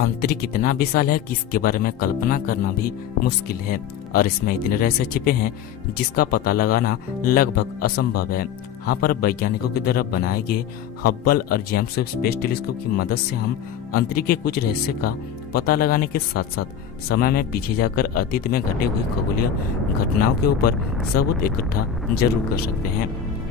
अंतरिक्ष इतना विशाल है कि इसके बारे में कल्पना करना भी मुश्किल है और इसमें इतने रहस्य छिपे हैं जिसका पता लगाना लगभग असंभव है। यहाँ पर वैज्ञानिकों की द्वारा बनाए गए हब्बल और जेम्स वेब स्पेस टेलीस्कोप की मदद से हम अंतरिक्ष के कुछ रहस्य का पता लगाने के साथ साथ समय में पीछे जाकर अतीत में घटे हुए खगोलीय घटनाओं के ऊपर सबूत इकट्ठा जरूर कर सकते हैं।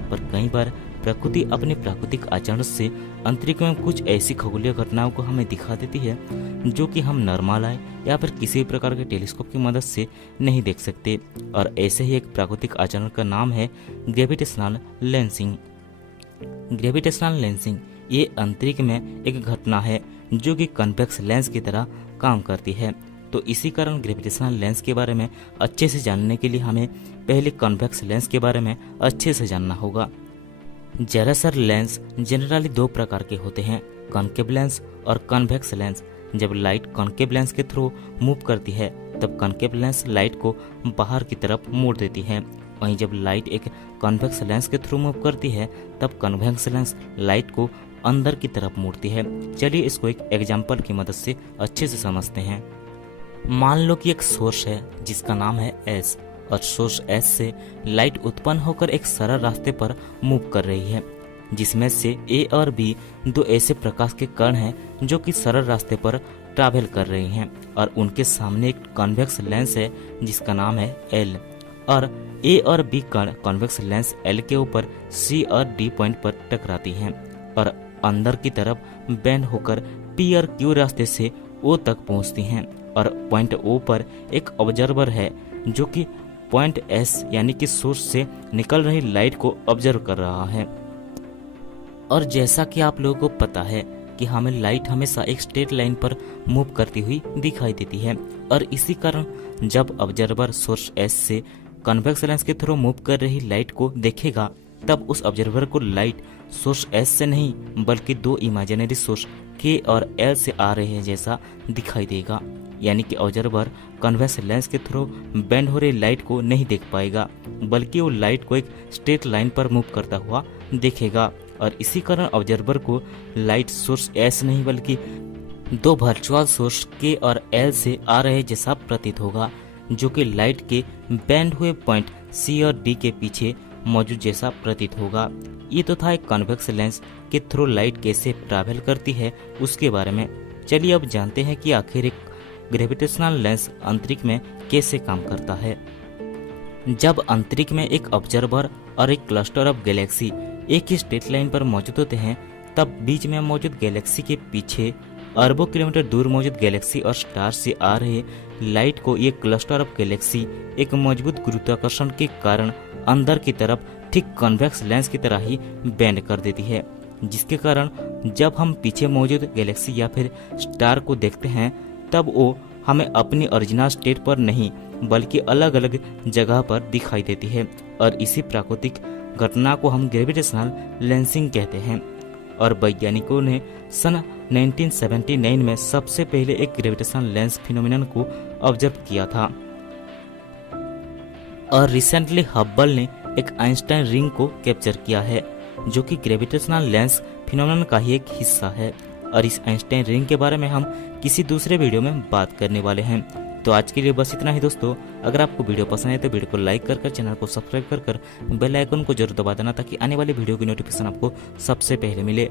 पर कई बार प्रकृति अपने प्राकृतिक आचरण से अंतरिक्ष में कुछ ऐसी खगोलीय घटनाओं को हमें दिखा देती है जो कि हम नॉर्मल आए या फिर किसी प्रकार के टेलीस्कोप की मदद से नहीं देख सकते। और ऐसे ही एक प्राकृतिक आचरण का नाम है ग्रेविटेशनल लेंसिंग। ग्रेविटेशनल लेंसिंग ये अंतरिक्ष में एक घटना है जो कि कन्वेक्स लेंस की तरह काम करती है। तो इसी कारण ग्रेविटेशनल लेंस के बारे में अच्छे से जानने के लिए हमें पहले कन्वेक्स लेंस के बारे में अच्छे से जानना होगा। ज्यादातर लेंस जनरली दो प्रकार के होते हैं, कॉन्केव लेंस और कन्वेक्स लेंस। जब लाइट कॉन्केव लेंस के थ्रू मूव करती है तब कॉन्केव लेंस लाइट को बाहर की तरफ मोड़ देती है। वहीं जब लाइट एक कन्वेक्स लेंस के थ्रू मूव करती है तब कन्वेक्स लेंस लाइट को अंदर की तरफ मोड़ती है। चलिए इसको एक एग्जाम्पल की मदद से अच्छे से समझते हैं। मान लो कि एक सोर्स है जिसका नाम है एस और सोर्स एस से लाइट उत्पन्न होकर एक सरल रास्ते पर मूव कर रही है, जिसमें से ए और बी दो ऐसे प्रकाश के कण हैं जो कि सरल रास्ते पर ट्रैवल कर रही हैं और उनके सामने एक कॉन्वेक्स लेंस है जिसका नाम है एल। और ए और बी कण कॉन्वेक्स लेंस एल के ऊपर सी और डी पॉइंट पर टकराती हैं और अंदर की तरफ बेंड होकर पी और क्यू रास्ते से ओ तक पहुंचती हैं। और पॉइंट ओ पर एक ऑब्जर्वर है जो कि पॉइंट एस यानी कि सोर्स से निकल रही लाइट को ऑब्जर्व कर रहा है। और जैसा कि आप लोगों को पता है कि हमें लाइट हमेशा एक स्ट्रेट लाइन पर मूव करती हुई दिखाई देती है और इसी कारण जब ऑब्जर्वर सोर्स एस से कन्वेक्स लेंस के थ्रू मूव कर रही लाइट को देखेगा तब उस ऑब्जर्वर को लाइट सोर्स एस से नहीं बल्कि दो इमेजिनरी सोर्स के और एल से आ रहे हैं जैसा दिखाई देगा। यानी कि ऑब्जर्वर कन्वेक्स लेंस के थ्रू बेंड हो रही लाइट को नहीं देख पाएगा बल्कि वो लाइट को एक स्ट्रेट लाइन पर मूव करता हुआ देखेगा। और इसी कारण ऑब्जर्वर को लाइट सोर्स एस नहीं बल्कि दो वर्चुअल सोर्स के और एल से आ रहे जैसा प्रतीत होगा, जो कि लाइट के बेंड हुए पॉइंट सी और डी के पीछे मौजूद जैसा प्रतीत होगा। ये तो था एक कन्वेक्स लेंस के थ्रू लाइट कैसे ट्रैवल करती है उसके बारे में। चलिए अब जानते हैं कि आखिर एक ग्रेविटेशनल लेंस अंतरिक्ष में कैसे काम करता है। जब अंतरिक्ष में एक ऑब्जर्वर और एक क्लस्टर ऑफ गैलेक्सी एक ही स्ट्रेट लाइन पर मौजूद होते हैं तब बीच में मौजूद गैलेक्सी के पीछे अरबों किलोमीटर दूर मौजूद गैलेक्सी और स्टार से आ रहे लाइट को ये क्लस्टर ऑफ गैलेक्सी एक मजबूत गुरुत्वाकर्षण के कारण अंदर की तरफ ठीक कन्वेक्स लेंस की तरह ही बेंड कर देती है, जिसके कारण जब हम पीछे मौजूद गैलेक्सी या फिर स्टार को देखते हैं तब वो हमें अपनी ओरिजिनल स्टेट पर नहीं बल्कि अलग अलग जगह पर दिखाई देती है। और इसी प्राकृतिक घटना को हम ग्रेविटेशनल लेंसिंग कहते हैं। और वैज्ञानिकों ने सन 1979 में सबसे पहले एक ग्रेविटेशनल लेंस फिनोमेनन को ऑब्जर्व किया था। और रिसेंटली हब्बल ने एक आइंस्टाइन रिंग को कैप्चर किया है जो कि ग्रेविटेशनल लेंस फिनोमेनन का ही एक हिस्सा है। और इस आइंस्टाइन रिंग के बारे में हम किसी दूसरे वीडियो में बात करने वाले हैं। तो आज के लिए बस इतना ही दोस्तों। अगर आपको वीडियो पसंद है तो वीडियो को लाइक कर चैनल को सब्सक्राइब कर बेल आइकन को जरूर दबा देना ताकि आने वाले वीडियो की नोटिफिकेशन आपको सबसे पहले मिले।